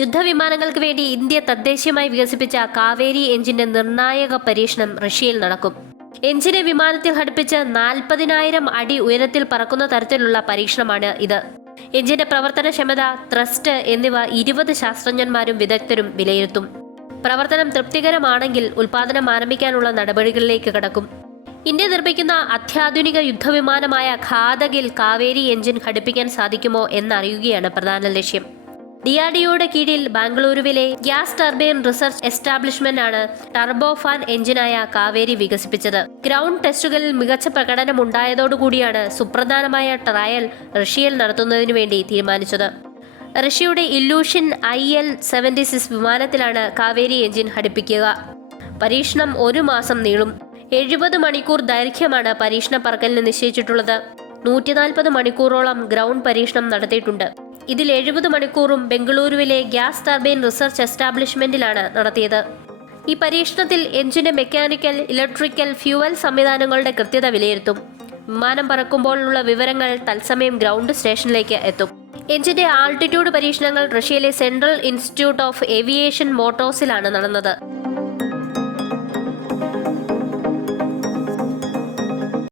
യുദ്ധവിമാനങ്ങൾക്ക് വേണ്ടി ഇന്ത്യ തദ്ദേശീയമായി വികസിപ്പിച്ച കാവേരി എഞ്ചിന്റെ നിർണായക പരീക്ഷണം റഷ്യയിൽ നടക്കും. എഞ്ചിനെ വിമാനത്തിൽ ഘടിപ്പിച്ച് 40,000 അടി ഉയരത്തിൽ പറക്കുന്ന തരത്തിലുള്ള പരീക്ഷണമാണ് ഇത്. എഞ്ചിന്റെ പ്രവർത്തനക്ഷമത, ത്രസ്റ്റ് എന്നിവ 20 ശാസ്ത്രജ്ഞന്മാരും വിദഗ്ധരും വിലയിരുത്തും. പ്രവർത്തനം തൃപ്തികരമാണെങ്കിൽ ഉൽപാദനം ആരംഭിക്കാനുള്ള നടപടികളിലേക്ക് കടക്കും. ഇന്ത്യ നിർമ്മിക്കുന്ന അത്യാധുനിക യുദ്ധവിമാനമായ ഘാതകിൽ കാവേരി എഞ്ചിൻ ഘടിപ്പിക്കാൻ സാധിക്കുമോ എന്നറിയുകയാണ് പ്രധാന ലക്ഷ്യം. DRDOയുടെ കീഴിൽ ബാംഗ്ലൂരുവിലെ ഗ്യാസ് ടർബൈൻ റിസർച്ച് എസ്റ്റാബ്ലിഷ്മെന്റ് ആണ് ടർബോഫാൻ എഞ്ചിനായ കാവേരി വികസിപ്പിച്ചത്. ഗ്രൗണ്ട് ടെസ്റ്റുകളിൽ മികച്ച പ്രകടനമുണ്ടായതോടുകൂടിയാണ് സുപ്രധാനമായ ട്രയൽ റഷ്യയിൽ നടത്തുന്നതിനു വേണ്ടി തീരുമാനിച്ചത്. റഷ്യയുടെ ഇല്യൂഷൻ IL-76 വിമാനത്തിലാണ് കാവേരി എഞ്ചിൻ ഘടിപ്പിക്കുക. പരീക്ഷണം 1 മാസം നീളും. 70 മണിക്കൂർ ദൈർഘ്യമാണ് പരീക്ഷണ പറക്കലിന് നിശ്ചയിച്ചിട്ടുള്ളത്. 140 മണിക്കൂറോളം ഗ്രൗണ്ട് പരീക്ഷണം നടത്തിയിട്ടുണ്ട്. ഇതിൽ 70 മണിക്കൂറും ബംഗളൂരുവിലെ ഗ്യാസ് ടർബൈൻ റിസർച്ച് എസ്റ്റാബ്ലിഷ്മെന്റിലാണ് നടത്തിയത്. ഈ പരീക്ഷണത്തിൽ എഞ്ചിന്റെ മെക്കാനിക്കൽ, ഇലക്ട്രിക്കൽ, ഫ്യൂവൽ സംവിധാനങ്ങളുടെ കൃത്യത വിലയിരുത്തും. വിമാനം പറക്കുമ്പോഴുള്ള വിവരങ്ങൾ തത്സമയം ഗ്രൗണ്ട് സ്റ്റേഷനിലേക്ക് എത്തും. എഞ്ചിന്റെ ആൾട്ടിറ്റ്യൂഡ് പരീക്ഷണങ്ങൾ റഷ്യയിലെ സെൻട്രൽ ഇൻസ്റ്റിറ്റ്യൂട്ട് ഓഫ് ഏവിയേഷൻ മോട്ടോഴ്സിലാണ് നടന്നത്.